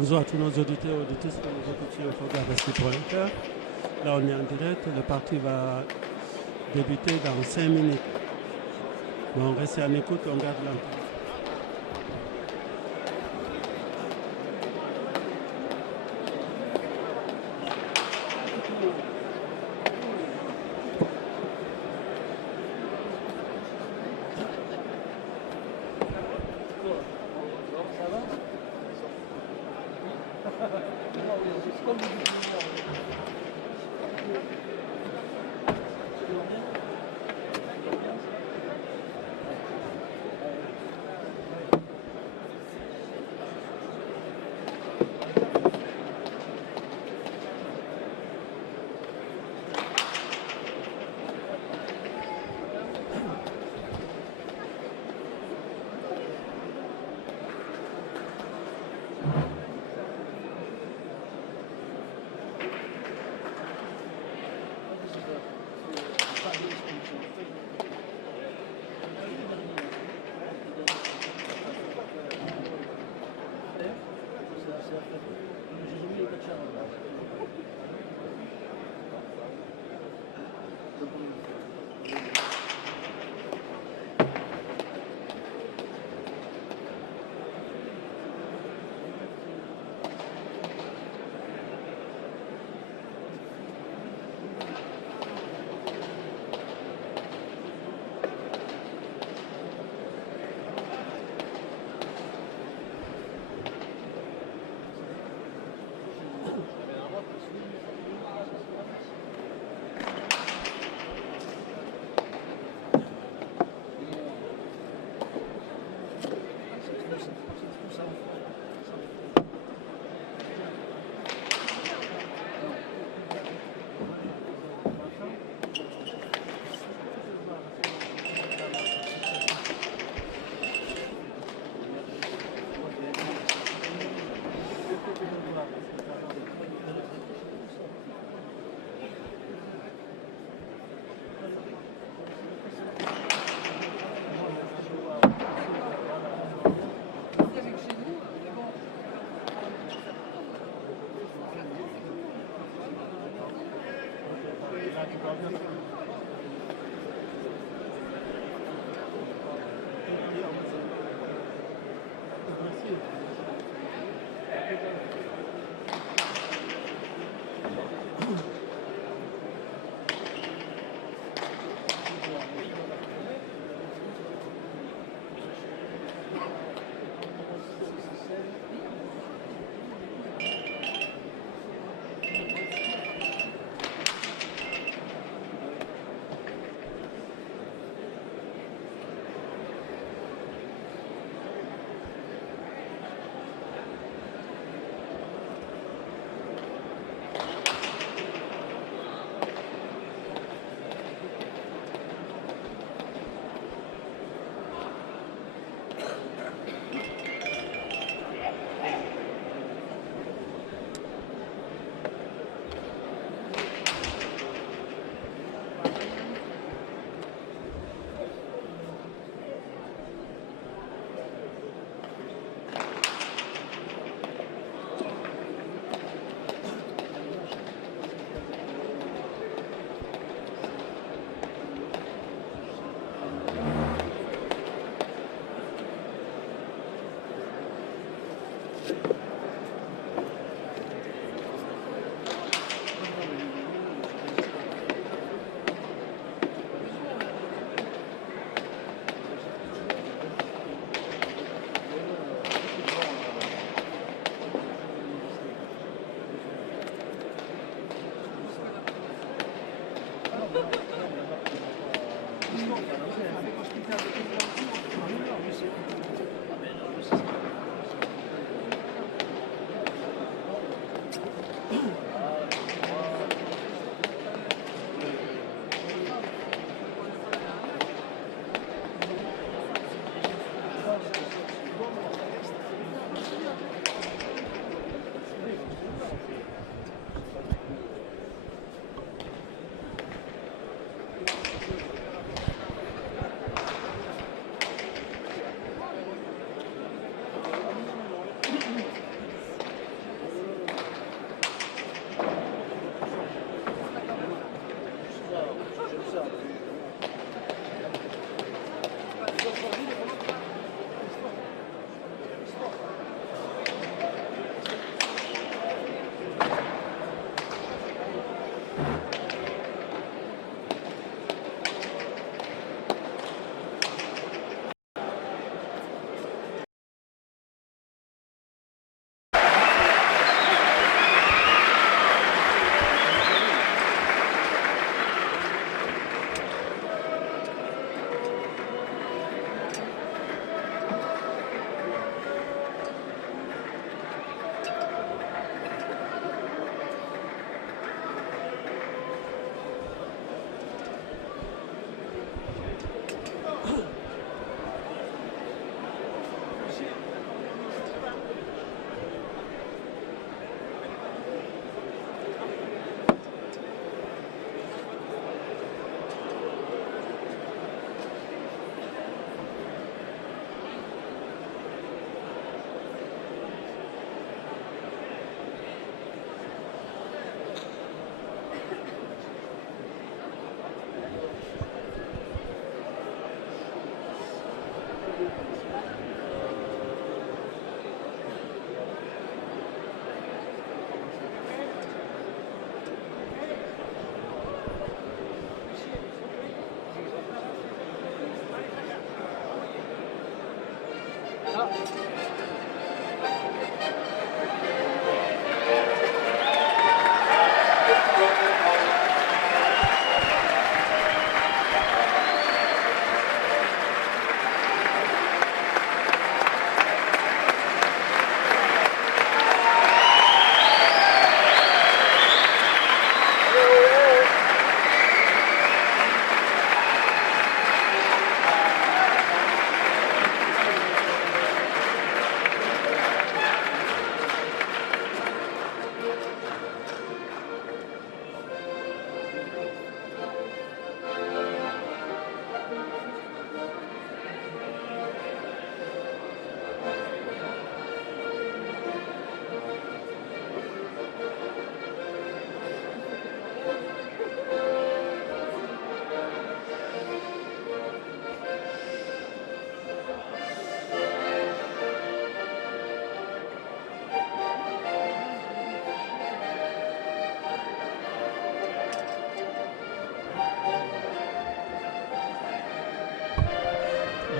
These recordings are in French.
Bonjour à tous nos auditeurs et auditrices que nous écoutons au Fogabesti.fr. Là, on est en direct. Le parti va débuter dans 5 minutes. Bon, restez en écoute, on garde l'antenne.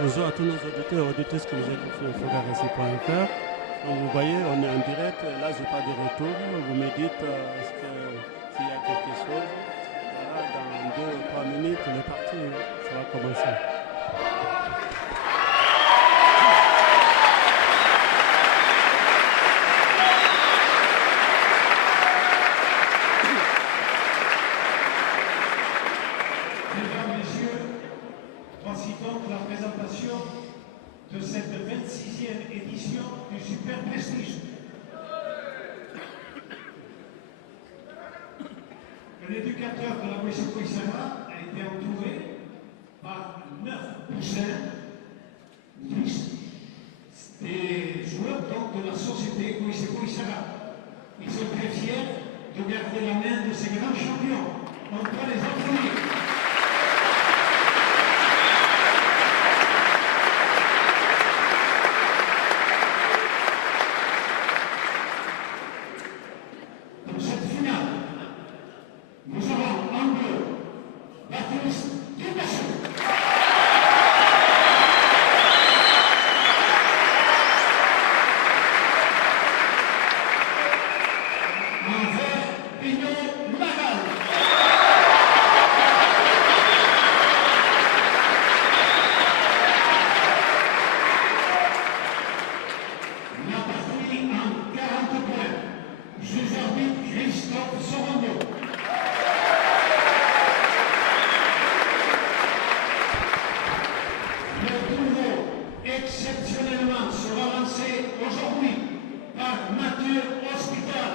Bonjour à tous nos auditeurs et auditrices qui nous écoutent sur FogaRC.fr. Comme vous voyez, on est en direct. Là, je n'ai pas de retour. Vous me dites s'il y a quelque chose. Voilà, dans 2 ou 3 minutes, le parti, ça va commencer. De cette 26e édition du Super Prestige. Un éducateur de la Wessex-Koïsara a été entouré par 9 poussins, fils des joueurs donc, de la société Wessex-Koïsara. Ils sont très fiers de garder la main de ces grands champions. On doit les applaudir. Exceptionnellement sera lancé aujourd'hui par Mathieu Hospital.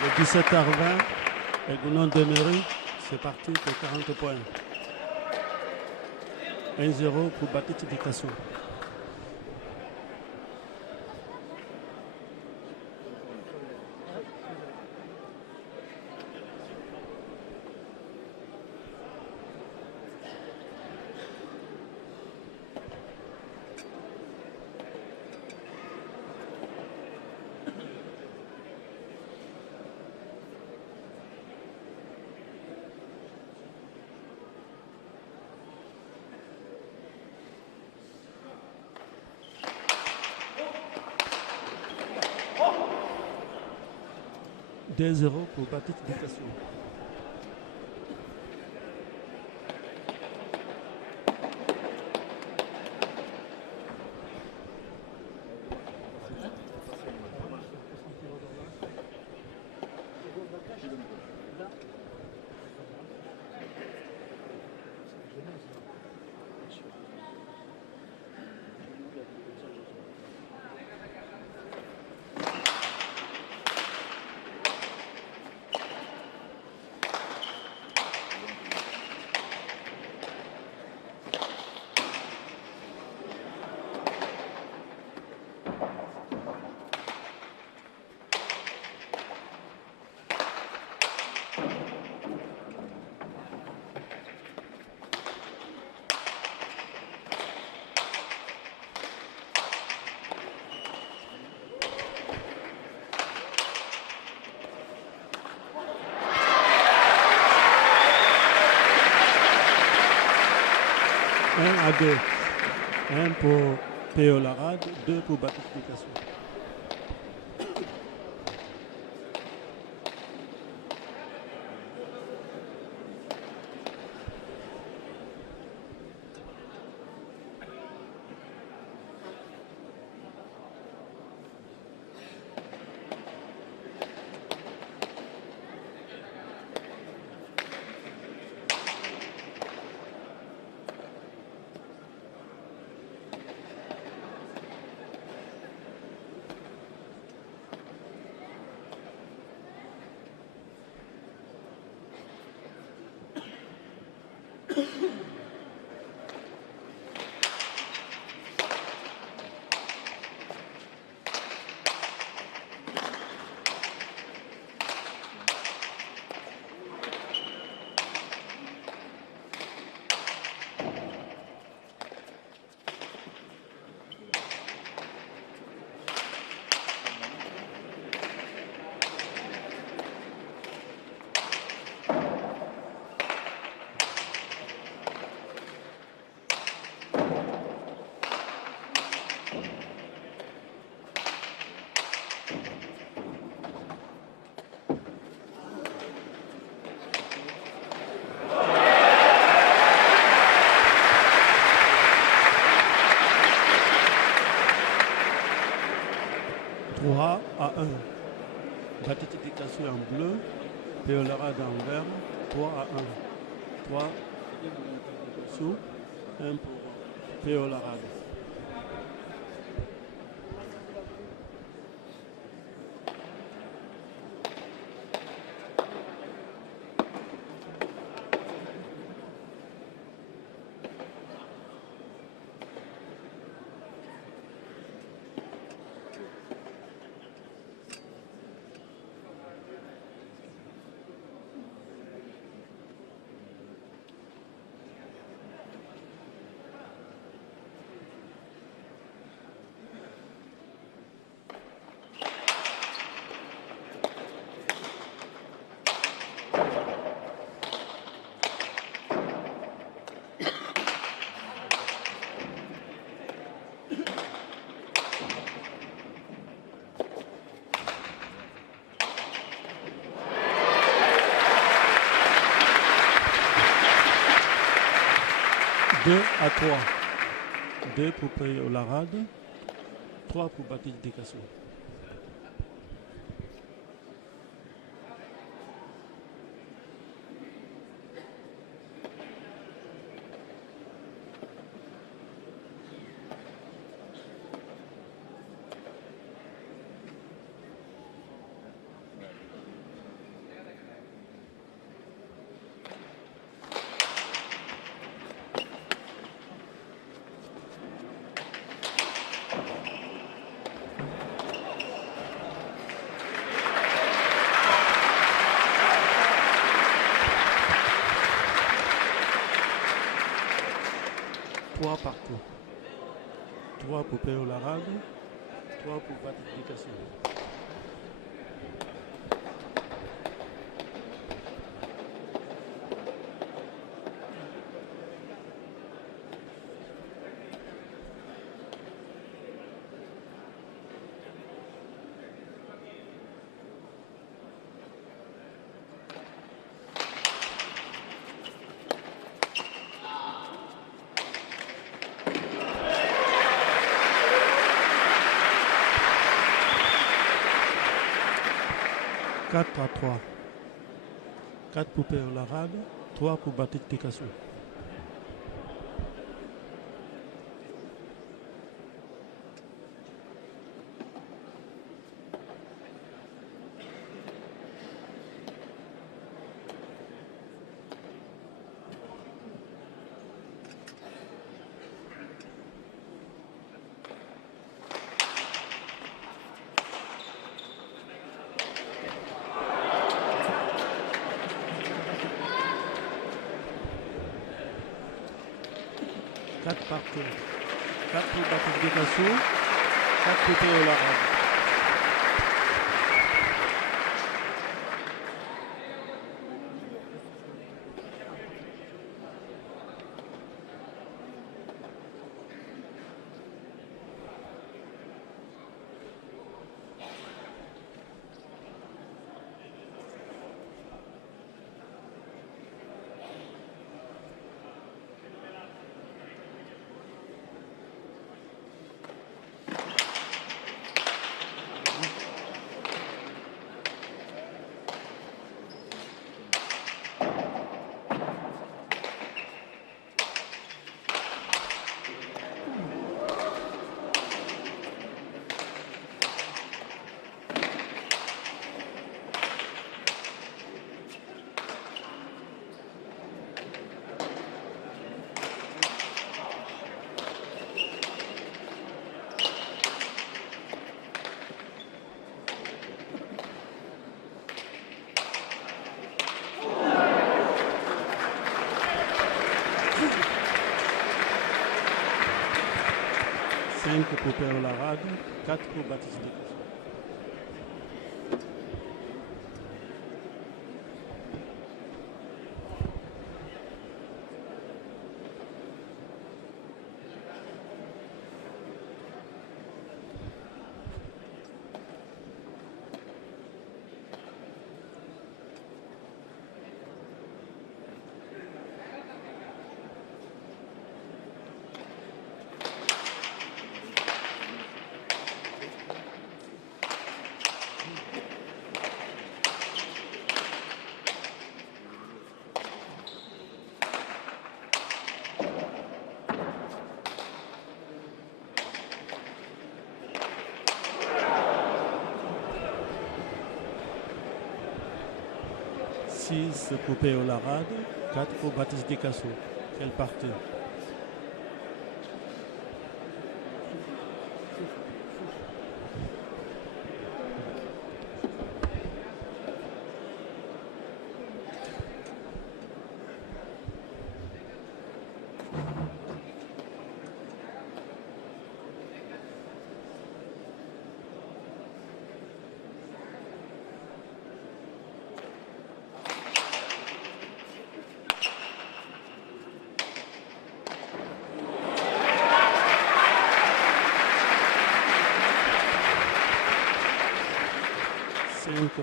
De 17h20, Egounon demeuré, c'est parti pour 40 points. 1-0 pour Baptiste Éducation. 2-0 pour Baptiste Décasso. Un à 2. 1 pour P.O. Larade, 2 pour Baptiste Décasso. À 1. Baptiste Décasso en bleu, P.O. Larade en vert, 3 à 1. 3 Décasso, 1 pour P.O. Larade. Deux à 3. 2 pour P.O. Larade, 3 pour Baptiste Décasso. Partout. 3 pour P.O. Larade, 3 pour Baptiste Décasso. 4-3. 4 pour Péo Larade, 3 pour Baptiste Dikassou. Partout. 4 pour Baptiste Dikassou, 4 pour Péo Larade. Pour Péo Larade, 4 pour Baptiste Dikassou. Six pour Péo Larade, 4 pour Baptiste Dikassou. Quelle partie?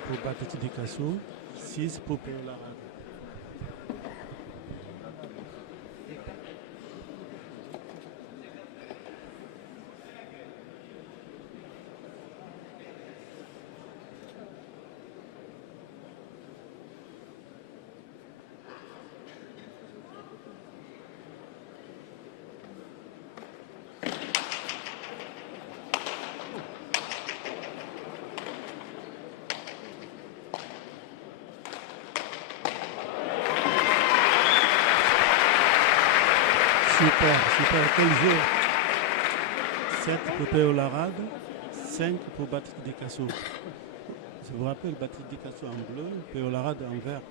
Pour Baptiste Dikassou, 6 pour Péo Larade. Super, quel jeu. 7 pour Péo Larade, 5 pour Baptiste Dikassou. Je vous rappelle, Baptiste Dikassou en bleu, Péo Larade en vert.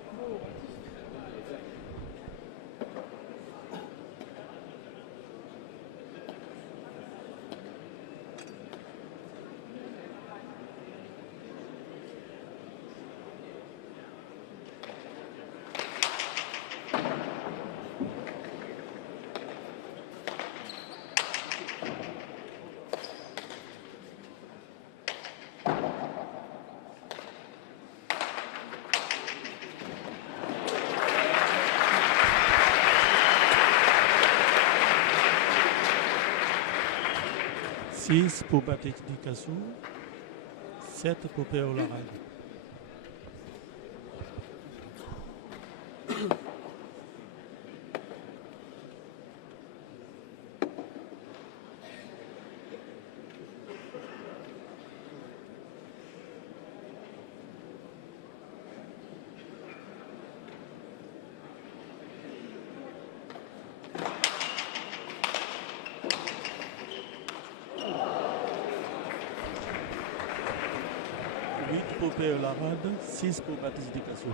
Six pour Baptiste Dikassou, 7 pour Péo Larade. pour Péo Larade, 6 pour Baptiste Dicasso.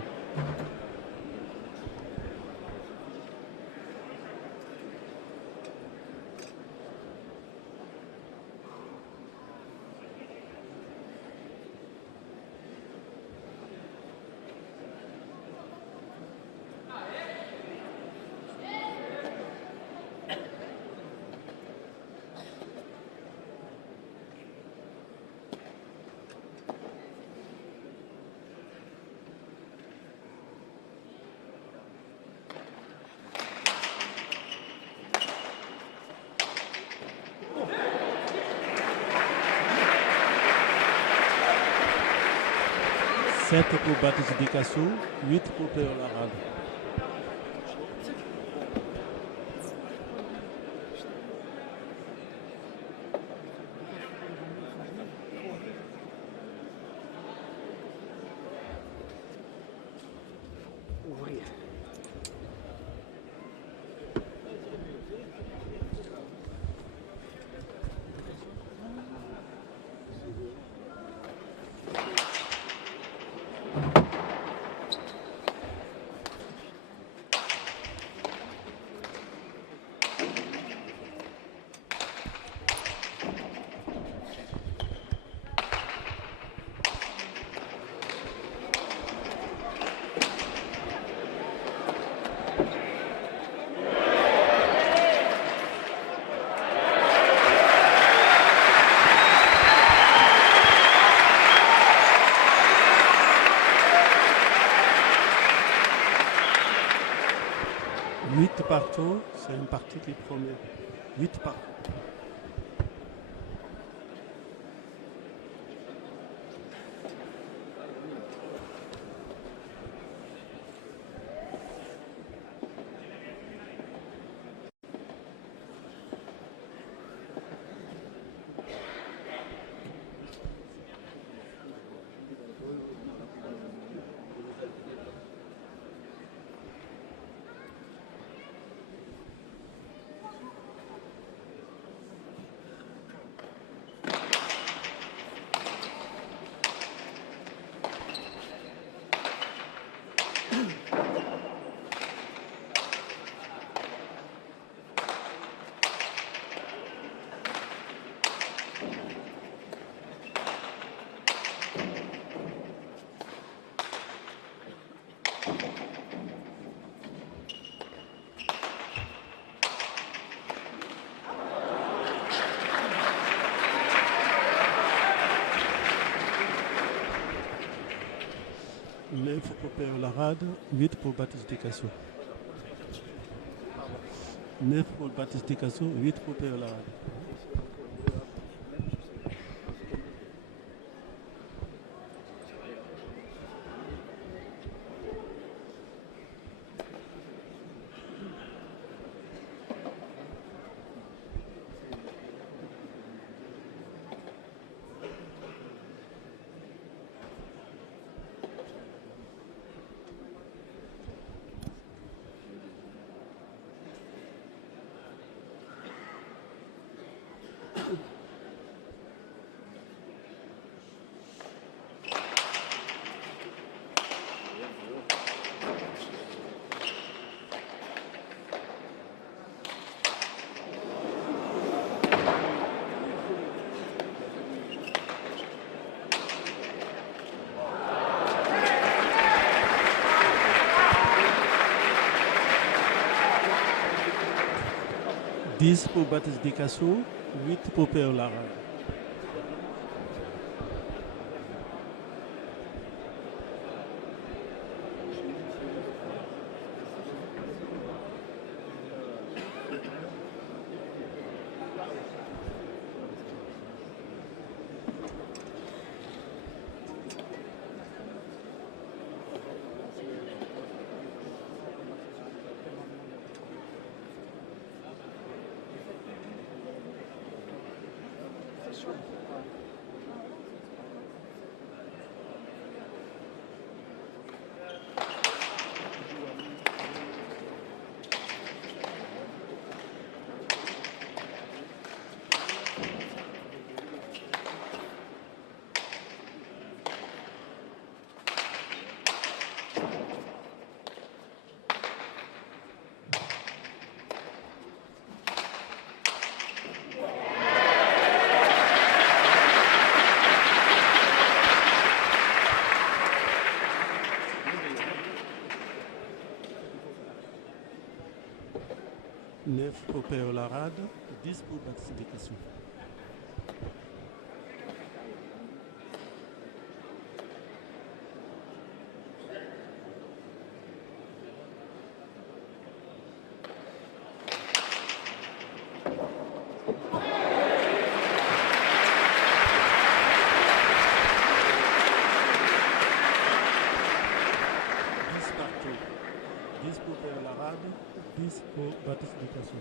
Sept pour Baptiste Dicasso, 8 pour Péo Larade. Partout, c'est un parti qui promet 8 partout. Neuf pour Péo Larade, 8 pour Baptiste Dicasso. 9 pour Baptiste Dicasso, 8 pour Péo Larade. Dix pour Baptiste Dicasso, 8 pour Péo Larade. pour Péo Larade, 10 pour Baptiste Décassou. Pour Baptiste Décassou.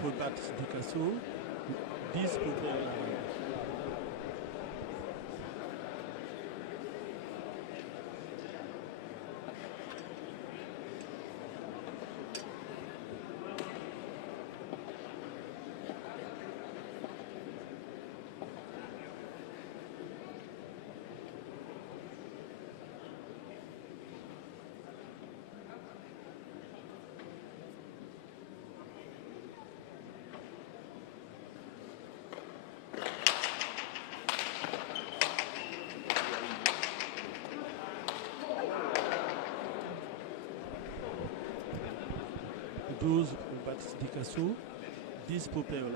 Pour Baptiste Décassou, 10 pour Péo Larade. Douze pour Baptiste Décassou, 10 pour Péo Larade.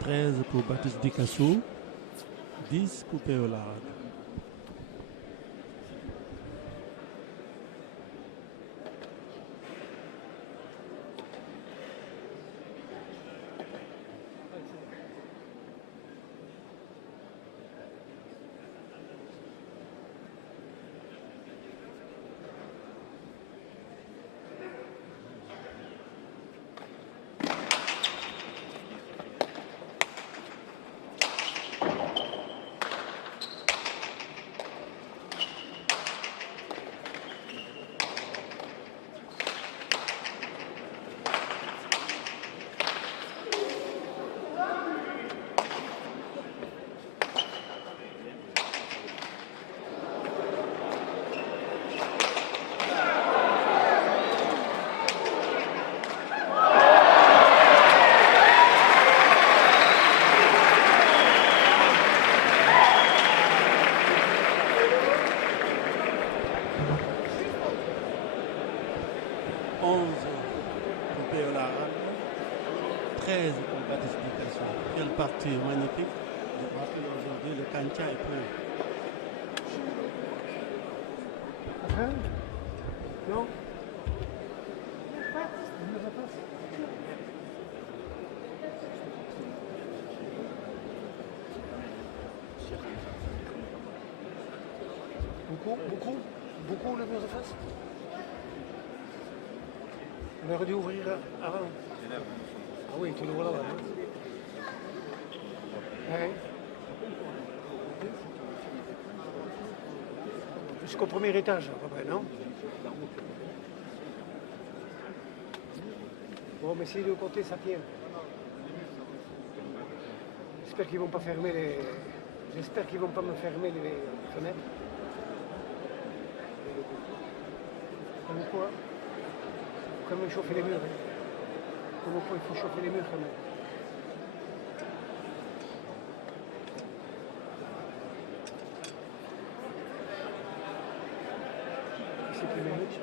13 pour Baptiste Décassou, 10 pour Péo Larade. Quelle partie magnifique. Je rappelle aujourd'hui le Kantia est prêt. Non. Beaucoup le mur de face. On aurait dû ouvrir avant. Ah oui, tu l'ouvres là-bas. Ouais. Jusqu'au premier étage, à peu près, non? Bon, mais si de côté ça tient. J'espère qu'ils vont pas fermer les. J'espère qu'ils vont pas me fermer les fenêtres. Comme quoi, il faut quand même chauffer les murs. Hein. Comme quoi, il faut chauffer les murs quand même. Qui c'est qui mérite? Qui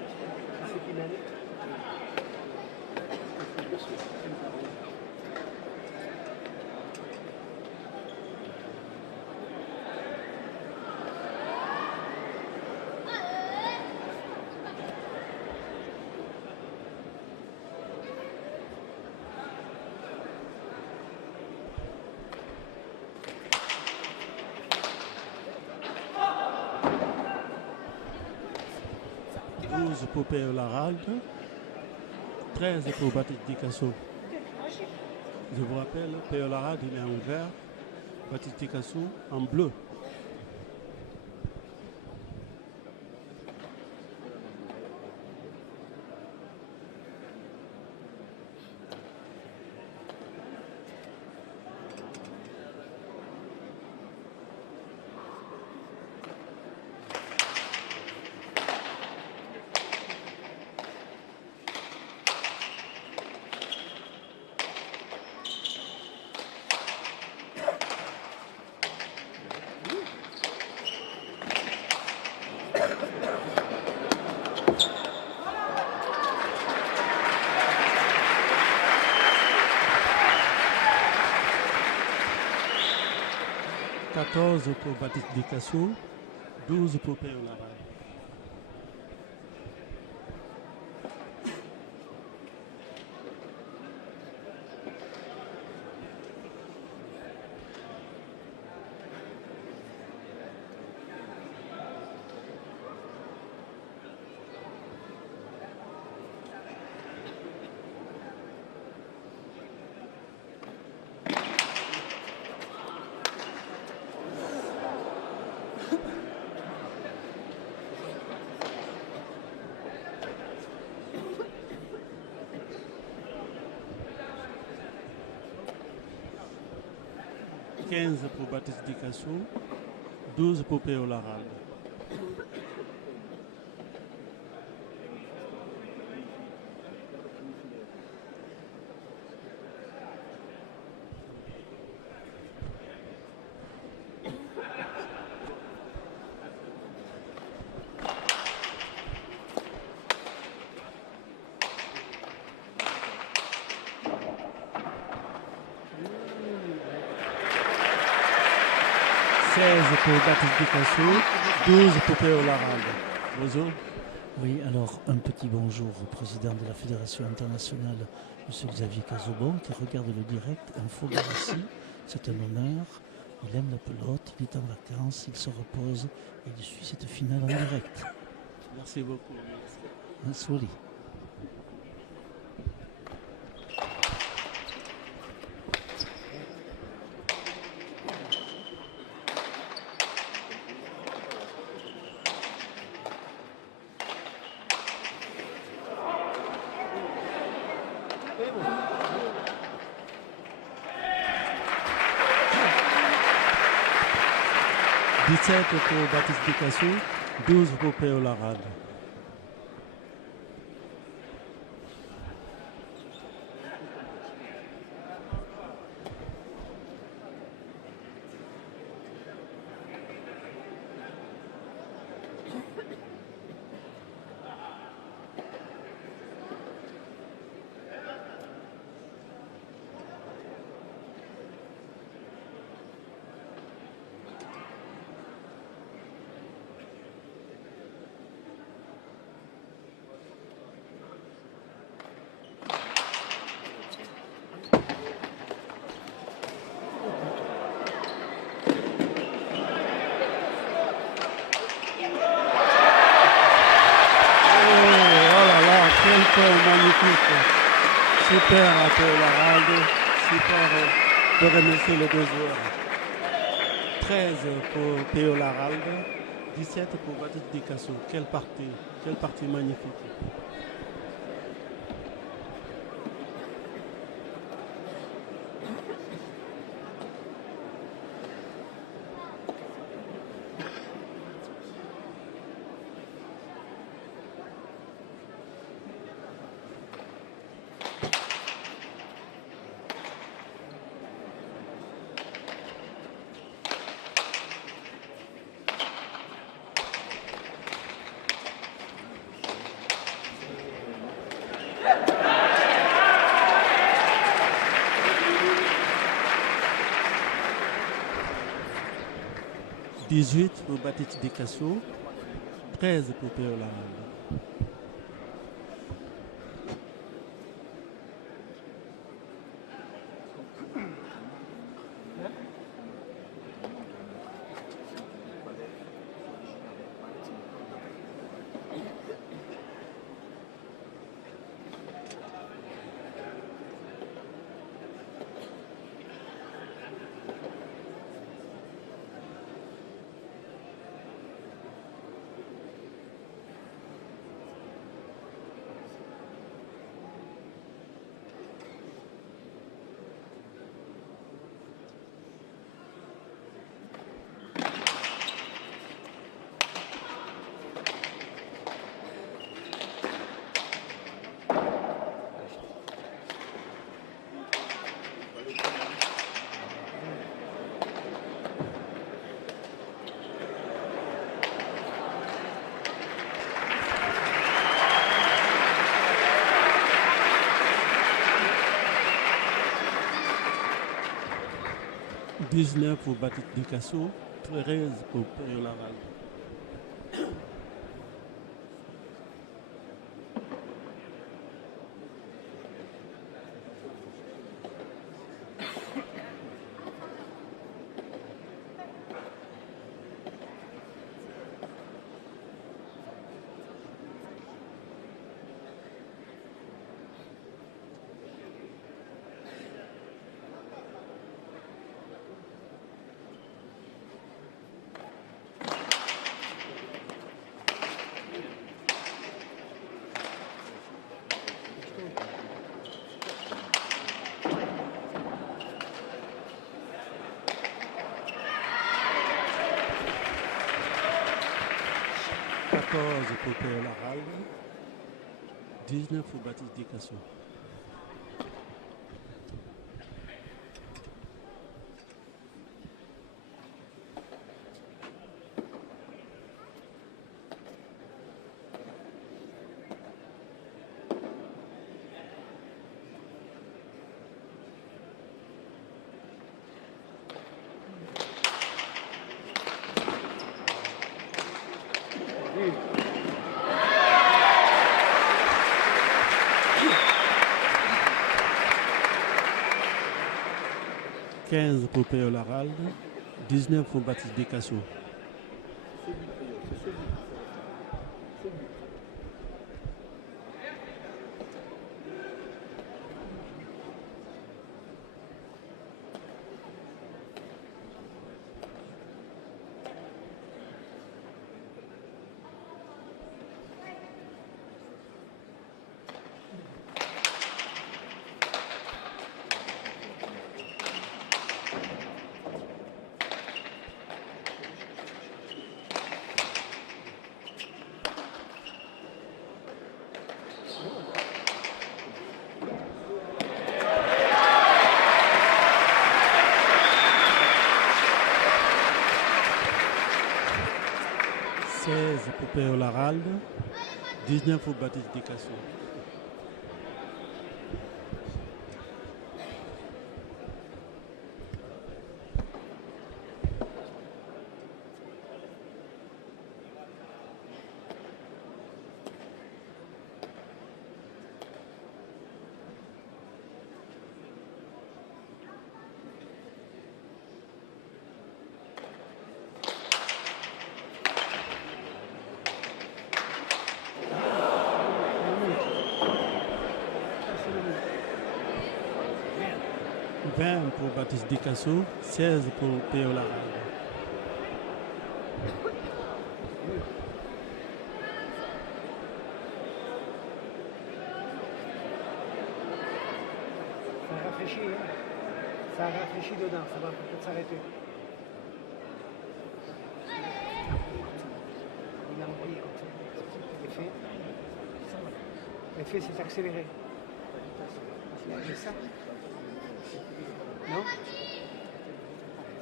c'est qui mérite? Pour Péo Laralde, 13 pour Baptiste Dicasso. Je vous rappelle, Péo Laralde il est en vert, Baptiste Dicasso en bleu. Pour Baptiste Dicasso, 12 pour Péo Laralde. Pour Baptiste Dicasso, 12 pour Péo Laralde. Pour Baptiste Dicasso, 12 pour Péo Laralde. Bonjour. Oui, alors un petit bonjour au président de la Fédération internationale, M. Xavier Cazobon, qui regarde le direct Info Galaxy. C'est un honneur. Il aime la pelote, il est en vacances, il se repose et il suit cette finale en direct. Merci beaucoup. Merci. 17 pour Baptiste Dicasso, 12 pour Péo Laralde. Magnifique, super à Péo Laralde, super de remercier les deux joueurs. 13 pour Péo Laralde, 17 pour Baptiste Dicasso. Quelle partie magnifique. 18 pour Baptiste Descasso, 13 pour Péo Laralde. « 19 pour Baptiste Descasso, 13 pour Péo Laralde. Pour Péo Laralde, 19 pour Baptiste Descasso. Oui. 15 pour Péo Laralde, 19 pour Baptiste Descasso. Pour Péo Laralde, 19 pour Baptiste Descasso. Pour Baptiste Descasso, 16 pour Péo Laralde. Ça rafraîchit, hein. Ça rafraîchit dedans, ça va peut-être s'arrêter. Il a envoyé comme ça. L'effet s'est accéléré. Il a fait ça. Non?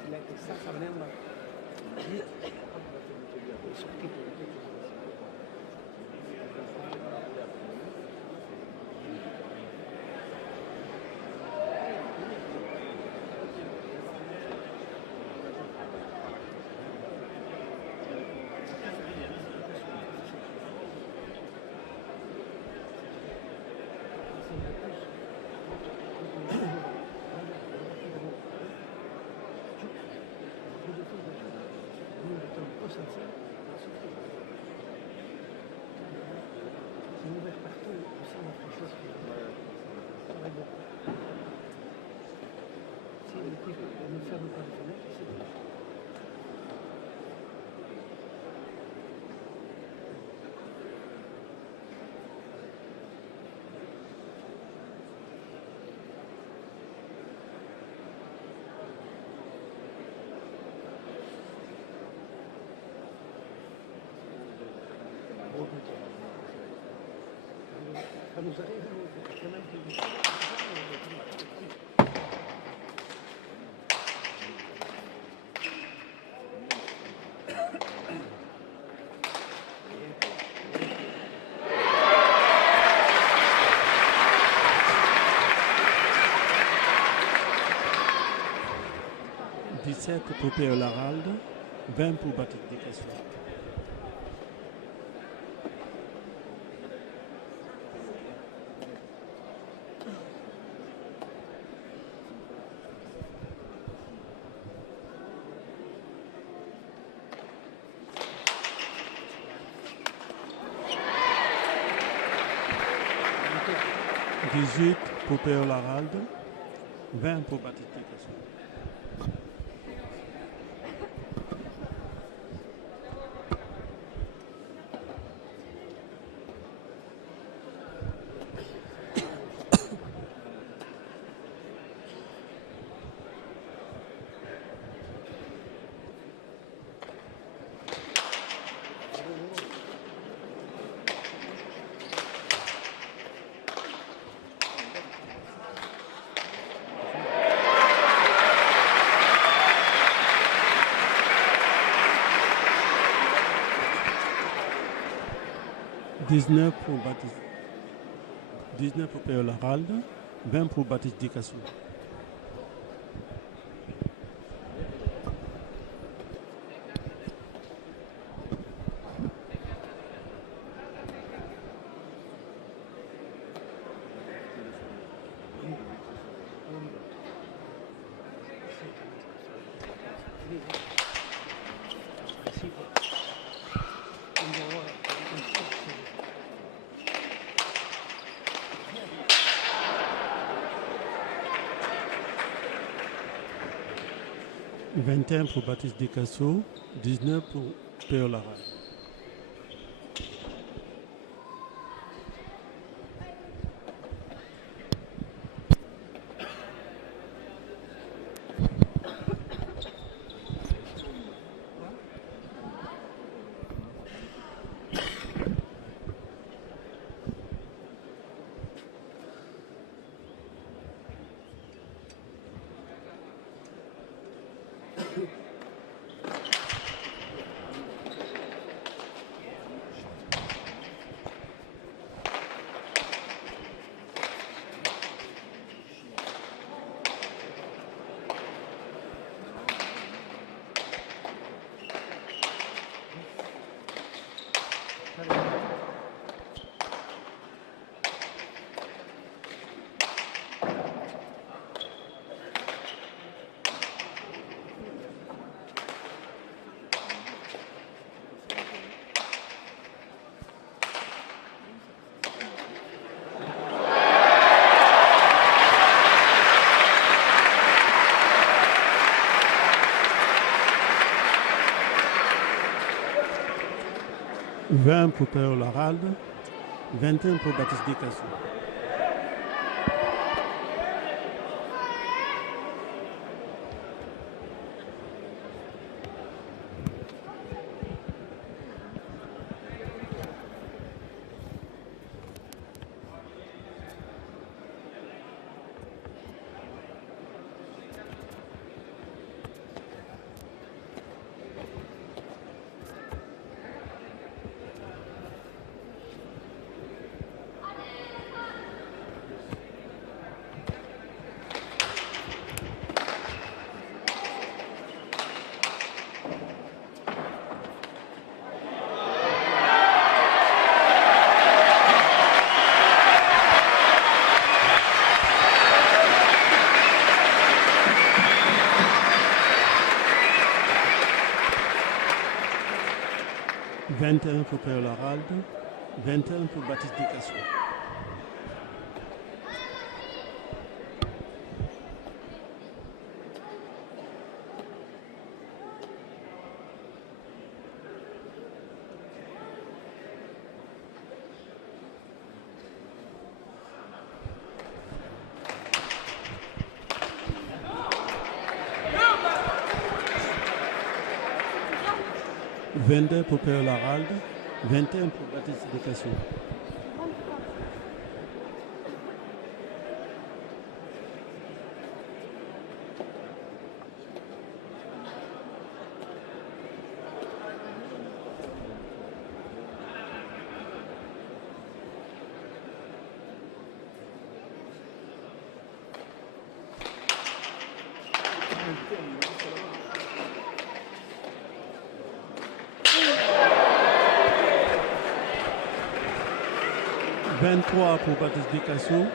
Il a fait ça, ça venait en bas. Il est sorti. Si elle ne ferme pas les fenêtres, c'est bon. Ça nous arrive, quand même, « 17 pour Péo Laralde, 20 pour Baptiste Dicasso. « 18 pour Péo Laralde, 20 pour Baptiste Dicasso. » 19 pour Baptiste, 19 pour Péo Laralde, 20 pour Baptiste Dicasso. 21 pour Baptiste Dicasso, 19 pour Péo Laralde. « 20 pour Péo Laralde, 21 pour Baptiste Dicasso. » 21 pour Péo Laralde, 21 pour Baptiste Dicasso. 21 22 pour Péo Laralde, 21 pour Baptiste Decassou. « 23 pour Baptiste Decassou,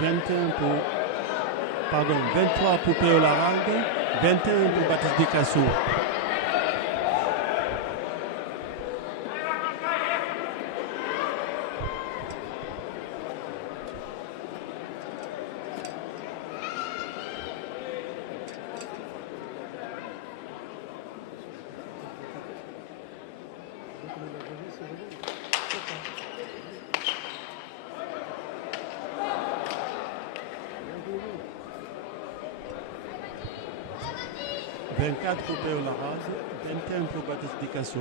23 pour Péo Laralde, 21 pour Baptiste Decassou. « 24 pour Péo Laralde, 21 pour Baptiste Decassou. »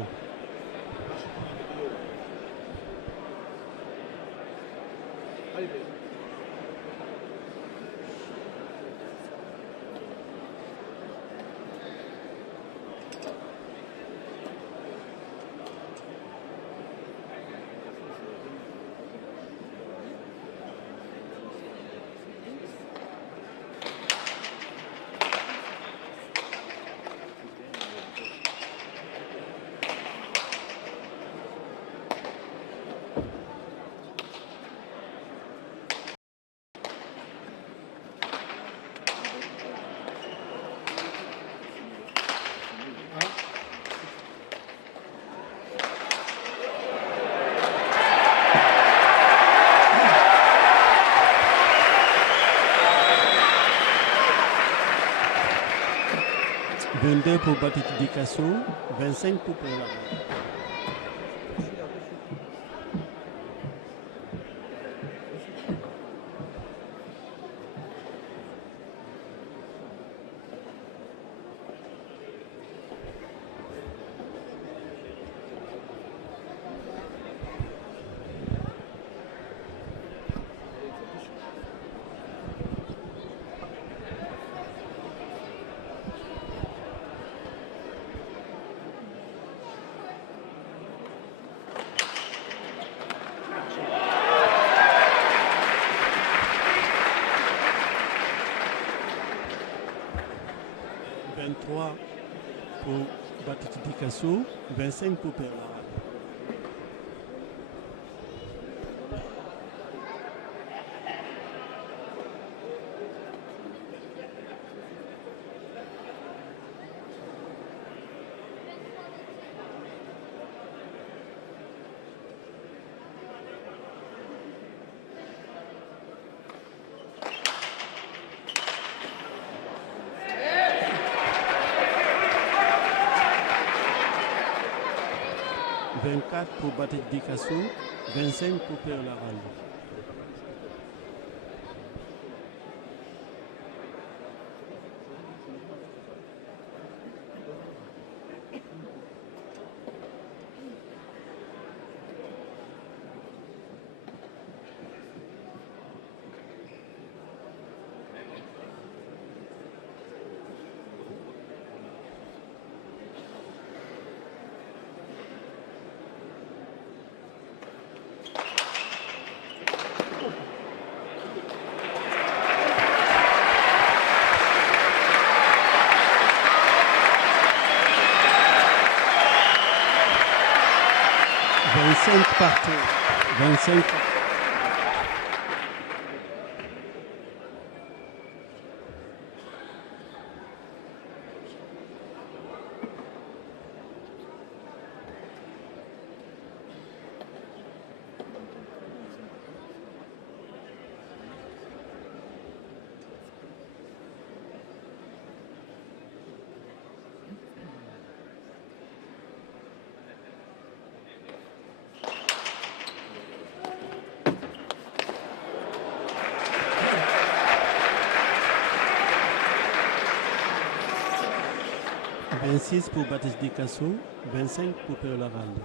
« 22 pour Baptiste Decassou, 25 pour Péo Laralde. » « 23 pour Baptiste Decassou, 25 pour Péo Laralde. » « 24 pour Baptiste Decassou, 25 pour Péo Laralde. » Partout. 25 partout. 26 pour Baptiste Dicasso, 25 pour Péo Laralde.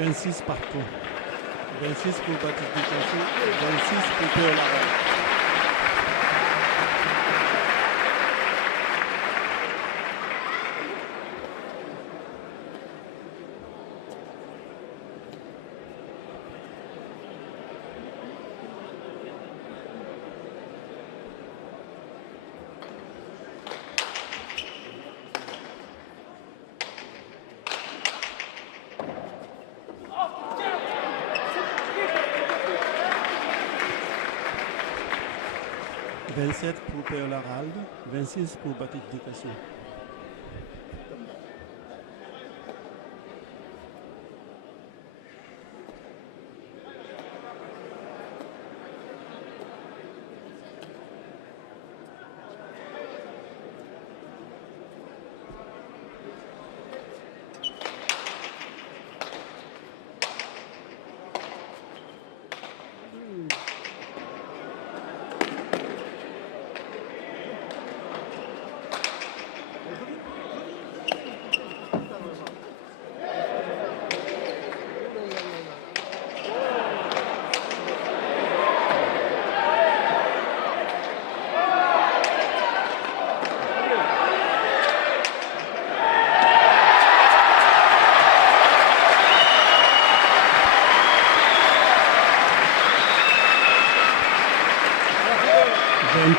« 26 partout. 26 pour Baptiste Dicasso, 26 pour Péo Laralde. « 27 pour Péo Laralde, 26 pour Baptiste Dicasso. »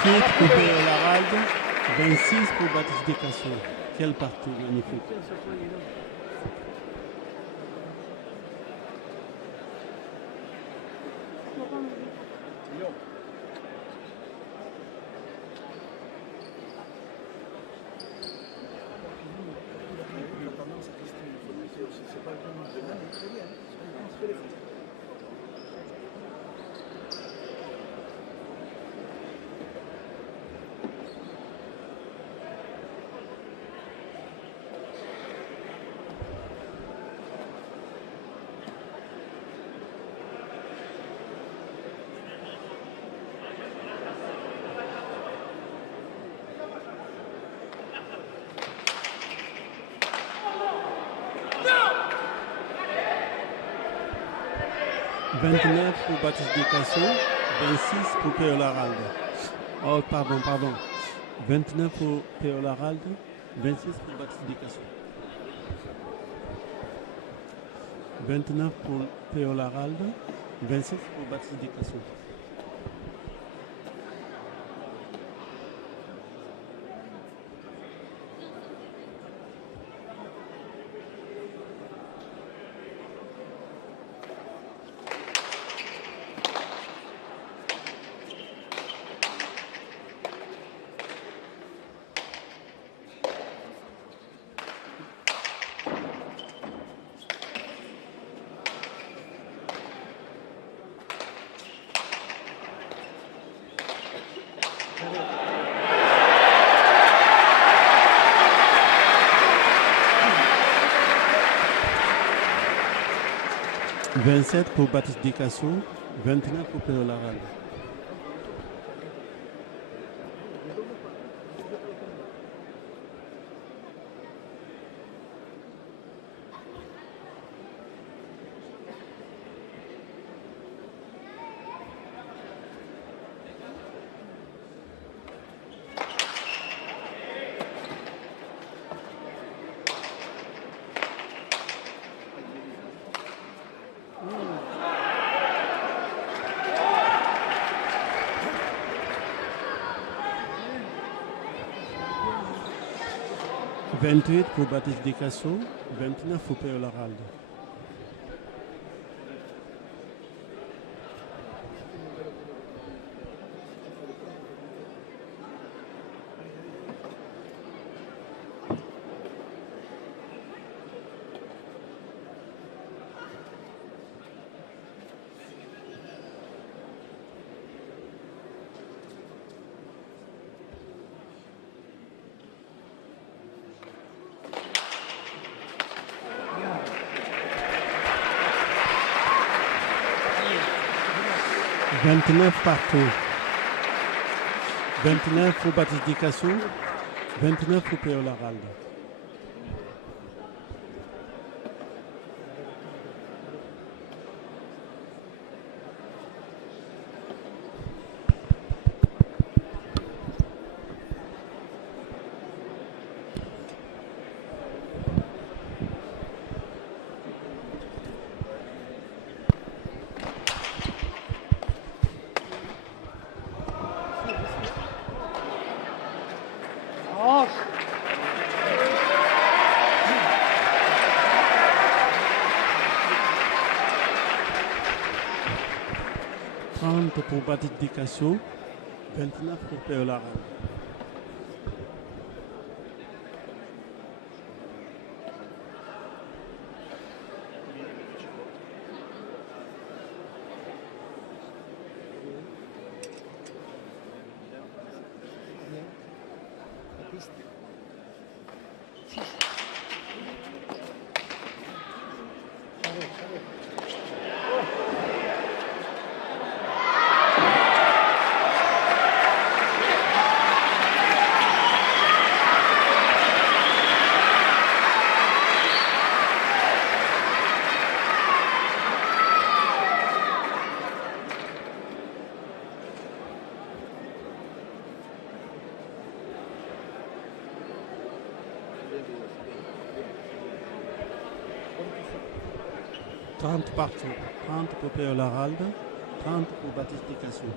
Pour Péo Laralde, 26 pour Baptiste Dicasso. Quel parti magnifique. « 29 pour Baptiste Dicasso, 26 pour Péo Laralde. » Oh, pardon. 29 pour Péo Laralde, 26 pour Baptiste Dicasso. 29 pour Péo Laralde, 26 pour Baptiste Dicasso. « 27 pour Baptiste Dicasso, 29 pour Péo Laralde. » « 28 pour Baptiste Dicasso, 29 pour Péo Laralde. » 29 partout. 29 pour Baptiste Dicassou, 29 pour Péo Laralde. Oh, 30 pour Baptiste Dicassou, 29 pour Péo Laralde. Baptiste. 6. Allez, allez. 30 partout. 30 pour Péo Laralde, 30 pour Baptiste Dicassou.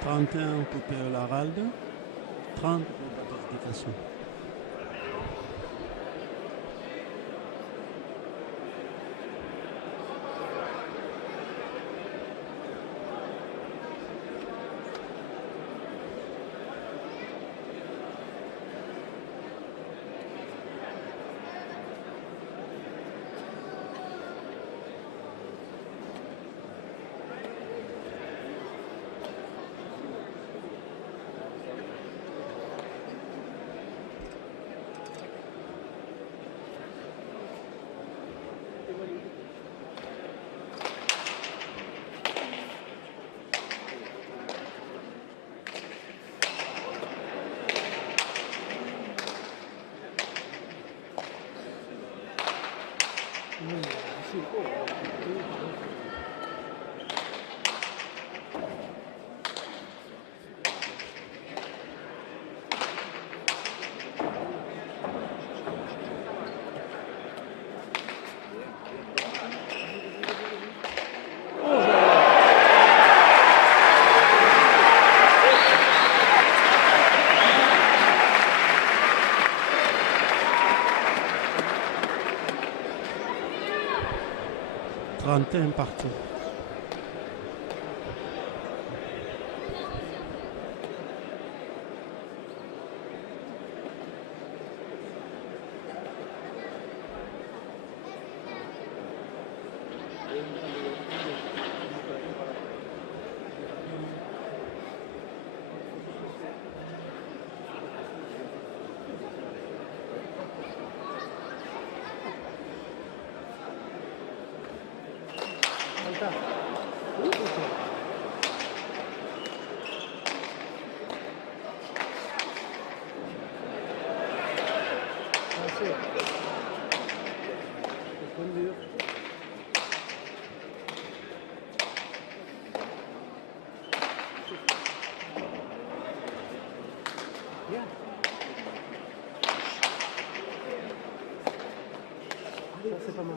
« 31 pour Péo Laralde, 30 pour Baptiste Dicassou. « 31 partout. Bien. pas mal.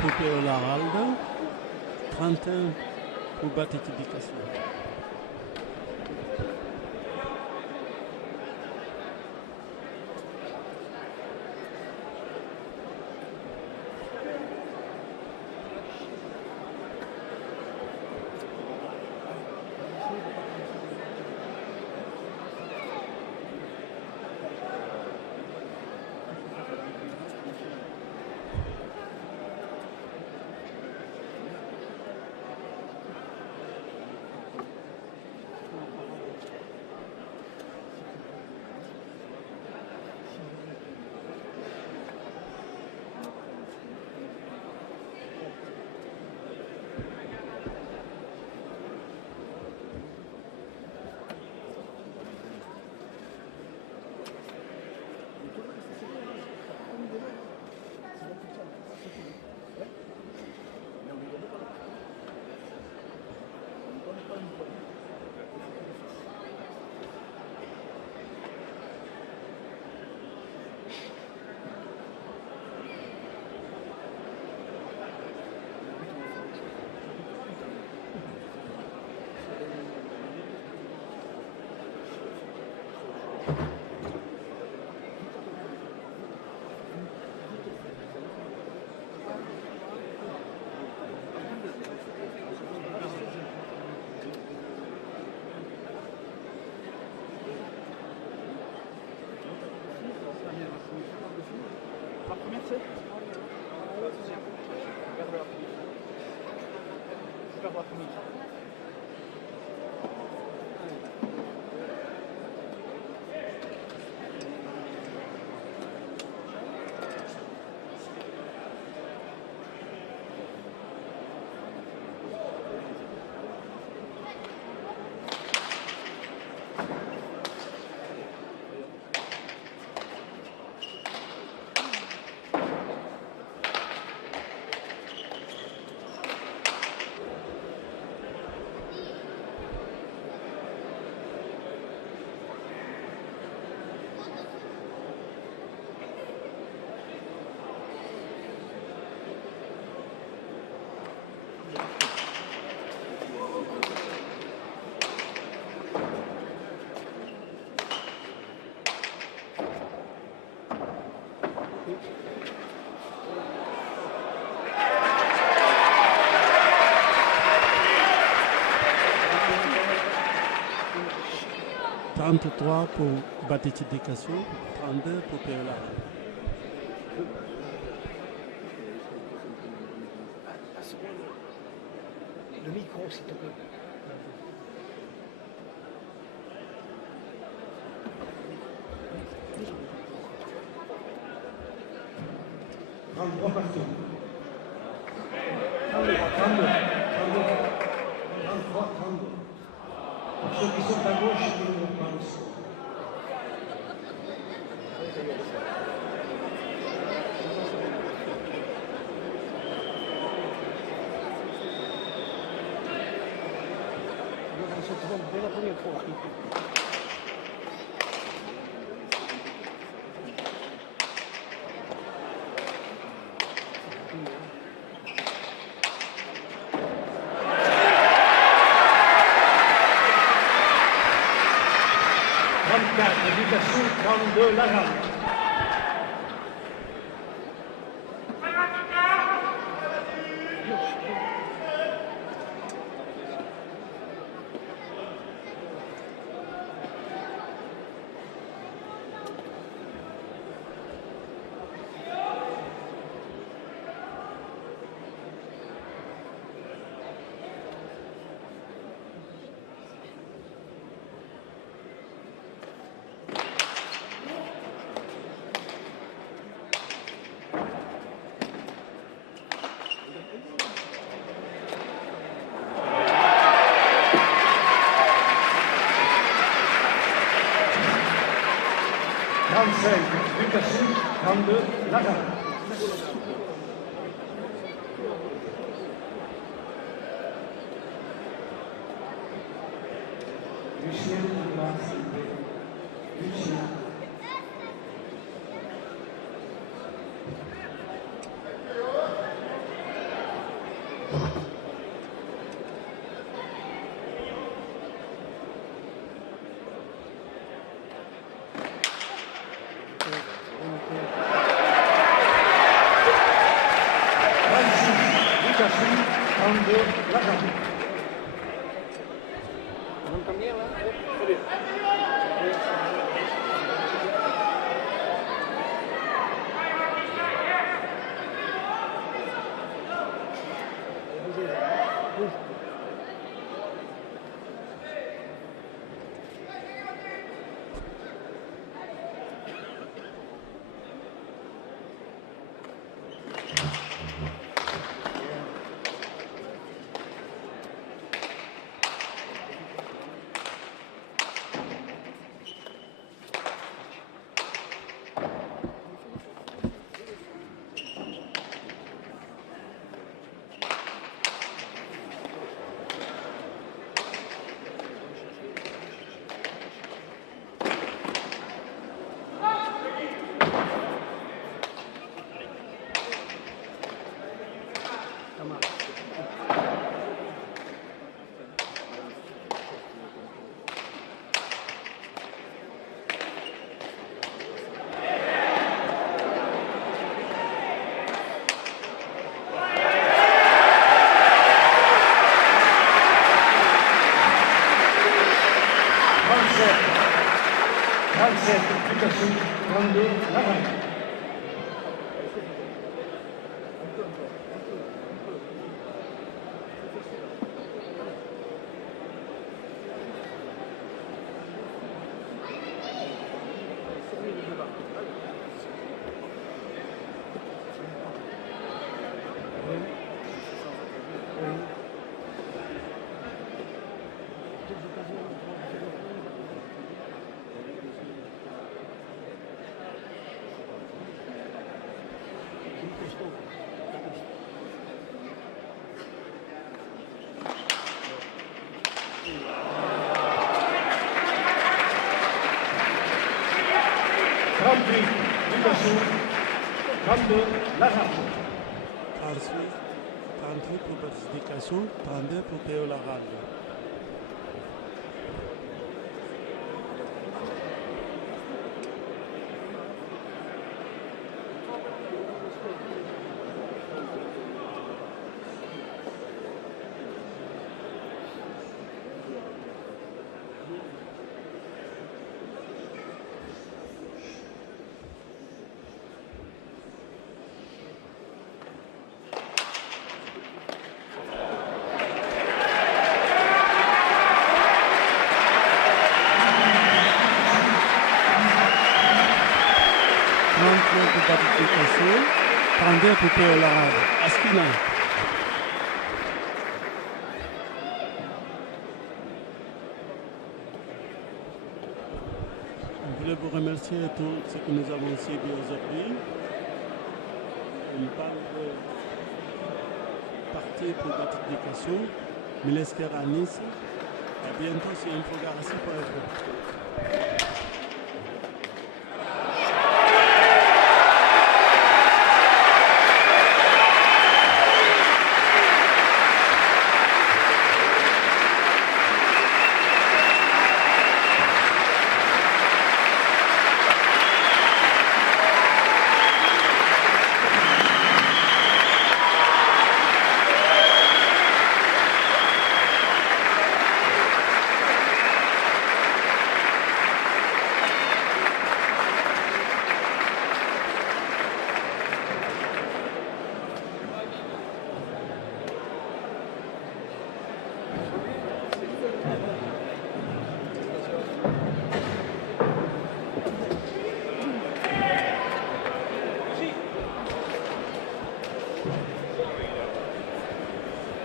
Pour Péo Laralde, 31 pour Batiki Picasso. « 33 pour Batiki Picasso, 32 pour Péo Laralde. Le micro, s'il te plaît. Trois partout. 33. Pour ceux qui sont à gauche et qui ne vont pas aussi. On se trompe dès la première fois. Picasso, 32 Laralde. Picasso, 32 Laralde. Lucien Abbas, Lucien. ¿No también, Ensuite, 38 pour classification, 32 pour Théo Larade. Participation, 32 pour Théo Larade. Askina. Je voulais vous remercier de tout ce que nous avons suivi aujourd'hui. On parle de partie pour gratification, Milester à Nice. À bientôt sur Infogarassi.fr.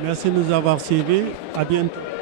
Merci de nous avoir suivis. À bientôt.